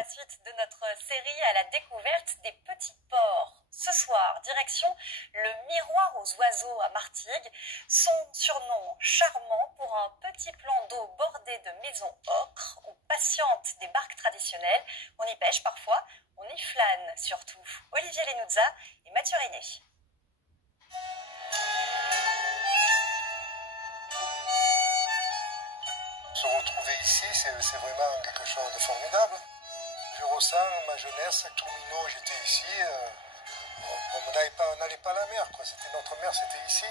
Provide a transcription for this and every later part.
la suite de notre série à la découverte des petits ports. Ce soir, direction le Miroir aux Oiseaux à Martigues, son surnom charmant pour un petit plan d'eau bordé de maisons ocre où patientent des barques traditionnelles. On y pêche parfois, on y flâne surtout. Olivier Lenuzza et Mathieu René. Se retrouver ici, c'est vraiment quelque chose de formidable. Je ressens ma jeunesse, tout minot, j'étais ici. On n'allait pas à la mer, quoi. C'était notre mer, c'était ici.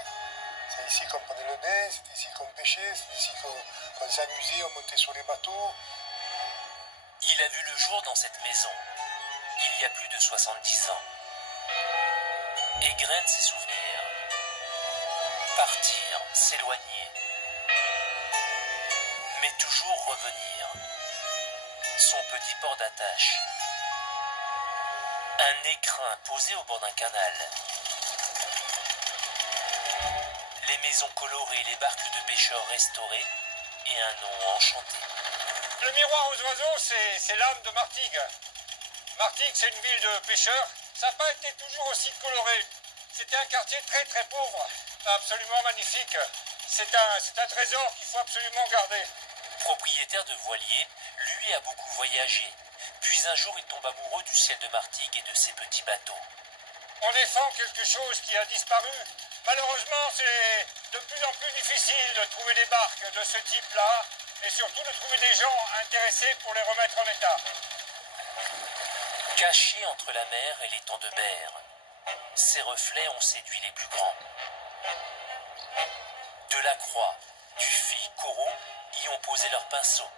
C'est ici qu'on prenait le bain, c'était ici qu'on pêchait, c'est ici qu'on s'amusait, on montait sur les bateaux. Il a vu le jour dans cette maison, il y a plus de 70 ans. Égrène ses souvenirs. Partir, s'éloigner. Mais toujours revenir. Son petit port d'attache. Un écrin posé au bord d'un canal. Les maisons colorées, les barques de pêcheurs restaurées et un nom enchanté. Le Miroir aux Oiseaux, c'est l'âme de Martigues. Martigues, c'est une ville de pêcheurs. Ça n'a pas été toujours aussi coloré. C'était un quartier très très pauvre, absolument magnifique. C'est un trésor qu'il faut absolument garder. Propriétaire de voilier, lui a beaucoup voyagé. Puis un jour, il tombe amoureux du ciel de Martigues et de ses petits bateaux. On défend quelque chose qui a disparu. Malheureusement, c'est de plus en plus difficile de trouver des barques de ce type-là et surtout de trouver des gens intéressés pour les remettre en état. Caché entre la mer et l'étang de Berre, ses reflets ont séduit les plus grands. Delacroix, Dufy, Corot y ont posé leurs pinceaux.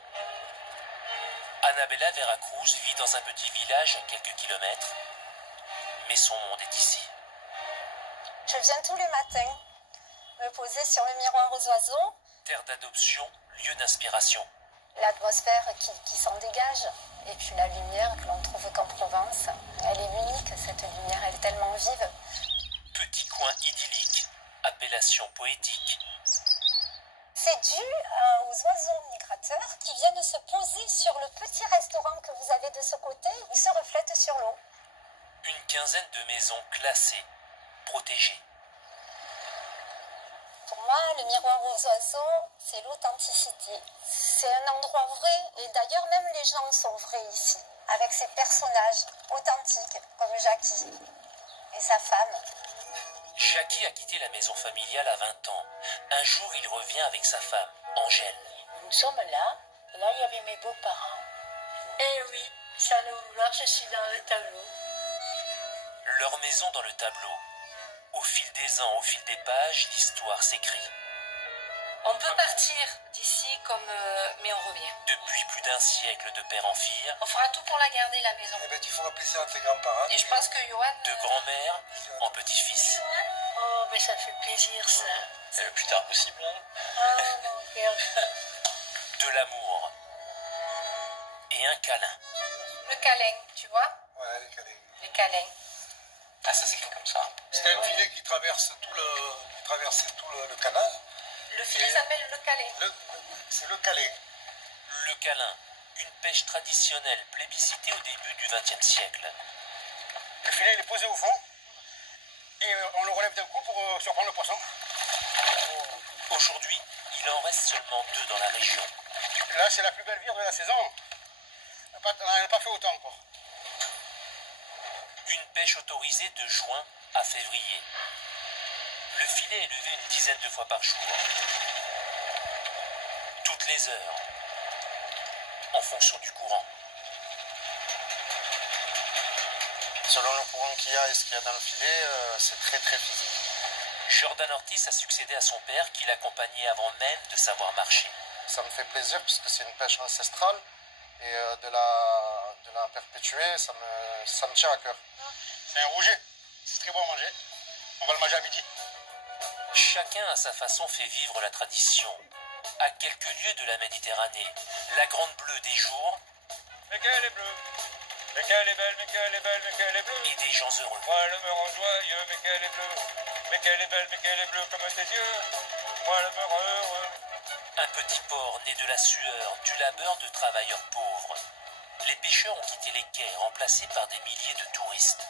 Annabella Veracruz vit dans un petit village à quelques kilomètres, mais son monde est ici. Je viens tous les matins me poser sur le Miroir aux Oiseaux. Terre d'adoption, lieu d'inspiration. L'atmosphère qui s'en dégage et puis la lumière que l'on trouve qu'en Provence, elle est unique, cette lumière, elle est tellement vive. Petit coin idyllique, appellation poétique. C'est dû aux oiseaux migrateurs qui viennent se poser sur le petit restaurant que vous avez de ce côté. Ils se reflètent sur l'eau. Une quinzaine de maisons classées, protégées. Pour moi, le Miroir aux Oiseaux, c'est l'authenticité. C'est un endroit vrai et d'ailleurs même les gens sont vrais ici, avec ces personnages authentiques comme Jackie et sa femme. Jackie a quitté la maison familiale à 20 ans. Un jour, il revient avec sa femme, Angèle. Nous sommes là il y avait mes beaux-parents. Eh oui, ça le vouloir, je suis dans le tableau. Leur maison dans le tableau. Au fil des ans, au fil des pages, l'histoire s'écrit. On peut partir d'ici mais on revient. Depuis plus d'un siècle de père en fille. On fera tout pour la garder, la maison. Eh bien, tu feras plaisir à tes grands-parents. Et je pense que Johan... De grand-mère en petit-fils. Oh, mais ça fait plaisir, ça. C'est le plus tard possible, hein. Oh, mon cœur. De l'amour. Et un câlin. Le câlin, tu vois? Ouais, les câlins. Les câlins. Ah, ça s'écrit comme ça. C'était un filet qui traversait tout le canal. Le filet s'appelle le câlin. C'est le câlin. Le câlin, une pêche traditionnelle plébiscitée au début du XXe siècle. Le filet il est posé au fond et on le relève d'un coup pour surprendre le poisson. Aujourd'hui, il en reste seulement 2 dans la région. Là, c'est la plus belle vire de la saison. On n'en a pas fait autant encore. Une pêche autorisée de juin à février. Le filet est levé une dizaine de fois par jour. Toutes les heures. En fonction du courant. Selon le courant qu'il y a et ce qu'il y a dans le filet, c'est très très physique. Jordan Ortiz a succédé à son père qui l'accompagnait avant même de savoir marcher. Ça me fait plaisir puisque c'est une pêche ancestrale et de la perpétuer, ça me tient à cœur. C'est un rouget. C'est très bon à manger. On va le manger à midi. Chacun à sa façon fait vivre la tradition. À quelques lieues de la Méditerranée, la grande bleue des jours. Mais qu'elle est bleue. Mais qu'elle est belle, mais qu'elle est belle, mais qu'elle est bleue. Et des gens heureux. Moi, le me rend joyeux, mais qu'elle est bleue. Mais qu'elle est belle, mais qu'elle est bleue comme tes yeux. Moi, le me rend heureux. Un petit port né de la sueur, du labeur de travailleurs pauvres. Les pêcheurs pêcheurs ont quitté les quais, remplacés par des milliers de touristes.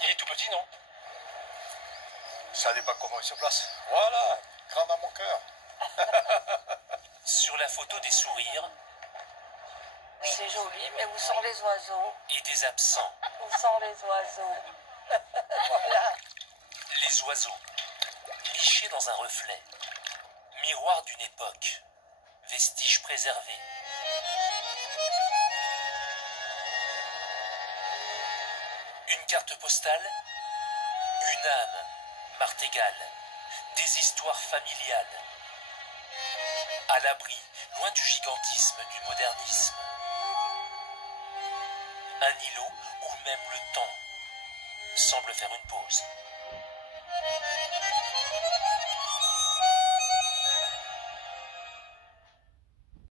Il est tout petit, non? Ça dépend comment il se place. Voilà. Grande à mon cœur. Sur la photo des sourires C'est joli, mais où sont les oiseaux? et des absents. Où sont les oiseaux? Voilà. Les oiseaux, nichés dans un reflet, miroir d'une époque, vestiges préservés. Une carte postale, une âme, martingale, des histoires familiales. À l'abri, loin du gigantisme, du modernisme. Un îlot où même le temps semble faire une pause.